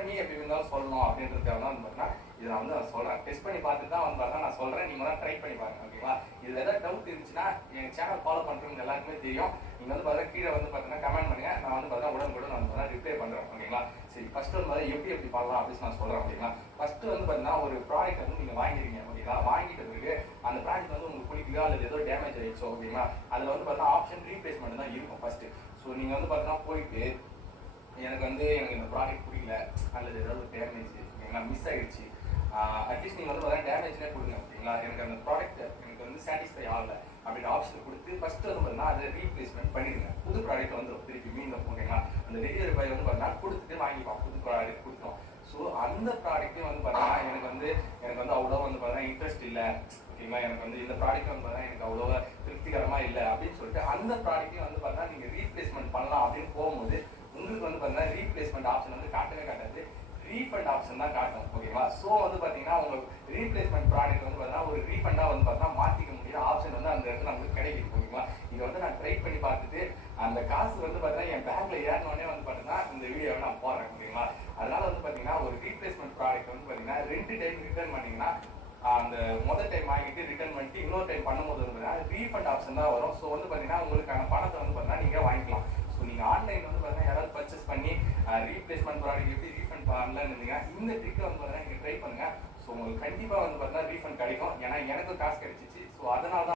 பண்ணி எப்படி இருந்தாலும் சொல்லணும் அப்படின்றதுக்காக தான் வந்து பார்த்தீங்கன்னா இதை நான் வந்து நான் சொல்கிறேன். டெஸ்ட் பண்ணி பார்த்துட்டு தான் வந்து பார்த்தா நான் சொல்கிறேன். நீங்கள் தான் ட்ரை பண்ணி பாருங்க. ஓகேவா? இதில் ஏதாவது டவுட் இருந்துச்சுன்னா எங்கள் சேனல் ஃபாலோ பண்ணுறவங்க எல்லாருக்குமே தெரியும். நீங்கள் வந்து பார்த்தா கீழே வந்து பார்த்தீங்கன்னா கமெண்ட் பண்ணுங்க. நான் வந்து பார்த்தா உடனுக்குடன் நான் வந்து ரிப்ளை பண்ணுறேன். ஓகேங்களா? சரி, ஃபர்ஸ்ட் வந்து பார்த்தா எப்படி பண்ணலாம் அப்படின்னு நான் சொல்கிறேன். ஓகேங்களா? ஃபர்ஸ்ட் வந்து பார்த்தீங்கன்னா ஒரு ப்ராடக்ட் வந்து நீங்கள் வாங்கிடுவீங்க. ஓகேங்களா? வாங்கிட்ட பிறகு அந்த ப்ராடக்ட் வந்து உங்களுக்கு பிடிக்கலையோ அல்லது ஏதோ டேமேஜ் ஆயிடுச்சோ, ஓகேங்களா, அதில் வந்து பார்த்தீங்கன்னா ஆப்ஷன் ரீப்ளேஸ்மெண்ட் தான் இருக்கும் ஃபர்ஸ்ட். ஸோ நீங்கள் வந்து பார்த்தீங்கன்னா போயிட்டு எனக்கு இந்த ப்ராடக்ட் பிடிக்கல அல்லது ஏதாவது டேமேஜ், ஓகேங்களா, மிஸ் ஆயிடுச்சு, அட்லீஸ்ட் நீங்கள் வந்து பார்த்தீங்கன்னா டேமேஜ்லேயே கொடுங்க. ஓகேங்களா? எனக்கு அந்த ப்ராடக்ட் எனக்கு வந்து சாட்டிஸ்ஃபை ஆகலை அப்படின்ற ஆப்ஷன் கொடுத்து ஃபர்ஸ்ட் வந்து பார்த்தீங்கன்னா அதை ரீப்ளேஸ்மெண்ட் பண்ணிடுங்க. புது ப்ராடக்ட் வந்துடும் திருப்பி மீண்டும். ஓகேங்களா? அந்த டெலிவரி பாய் வந்து பார்த்தீங்கன்னா கொடுத்துட்டு வாங்கிப்பான். புது ப்ராடக்ட் கொடுத்தோம். ஸோ அந்த ப்ராடக்ட்டையும் வந்து பார்த்தீங்கன்னா எனக்கு வந்து அவ்வளோ வந்து பார்த்தீங்கன்னா இன்ட்ரெஸ்ட் இல்லை. ஓகேங்களா? எனக்கு வந்து இந்த ப்ராடக்ட் வந்து பார்த்தீங்கன்னா எனக்கு அவ்வளோ திருப்திகரமாக இல்லை அப்படின்னு சொல்லிட்டு அந்த ப்ராடக்ட்டையும் வந்து பார்த்தீங்கன்னா நீங்கள் ரீப்ளேஸ்மெண்ட் பண்ணலாம் அப்படின்னு போகும்போது உங்களுக்கு வந்து பார்த்தீங்கன்னா ரீப்ளேஸ்மெண்ட் ஆப்ஷன் வந்து காட்டவே காட்டாது, ரீஃபண்ட் ஆப்ஷன் தான் காட்டும். ஓகேவா? ஸோ வந்து பார்த்தீங்கன்னா உங்களுக்கு ரீப்ளேஸ்மெண்ட் ப்ராடக்ட் வந்து பார்த்தீங்கன்னா ஒரு ரீஃபண்டாக வந்து பார்த்தீங்கன்னா மாற்றிக்க முடியுற ஆப்ஷன் வந்து அந்த இடத்துல நம்மளுக்கு கிடைக்குது. ஓகேங்களா? இதை வந்து நான் ட்ரை பண்ணி பார்த்துட்டு அந்த காசு வந்து பார்த்தீங்கன்னா என் பேங்க்ல ஏறினோடனே வந்து பார்த்தீங்கன்னா இந்த வீடியோவை நான் போடுறேன். ஓகேங்களா? அதனால வந்து பார்த்தீங்கன்னா ஒரு ரீப்ளேஸ்மெண்ட் ப்ராடக்ட் வந்து பார்த்தீங்கன்னா 2 டைம் ரிட்டர்ன் பண்ணீங்கன்னா அந்த முதல் டைம் வாங்கிட்டு ரிட்டர்ன் பண்ணிட்டு இன்னொரு டைம் பண்ணும்போது வந்து பார்த்தீங்கன்னா ரீஃபண்ட் ஆப்ஷன் தான் வரும். ஸோ வந்து பார்த்தீங்கன்னா உங்களுக்கான பணத்தை வந்து பார்த்தீங்கன்னா நீங்கள் வாங்கிக்கலாம். ஸோ நீங்கள் ஆன்லைன் வந்து பார்த்தீங்கன்னா யாராவது பர்ச்சேஸ் பண்ணி ரீப்ளேஸ்மெண்ட் ப்ராடக்ட் எப்படி ரீஃபண்ட் பண்ணலாம்னு இருந்தீங்கன்னா இந்த ட்ரிக்கை வந்து பார்த்தீங்கன்னா நீங்கள் ட்ரை பண்ணுங்க. ஸோ உங்களுக்கு கண்டிப்பாக வந்து பார்த்தீங்கன்னா ரீஃபண்ட் கிடைக்கும். ஏன்னா எனக்கு காசு கிடைச்சிச்சு. ஸோ அதனால தான்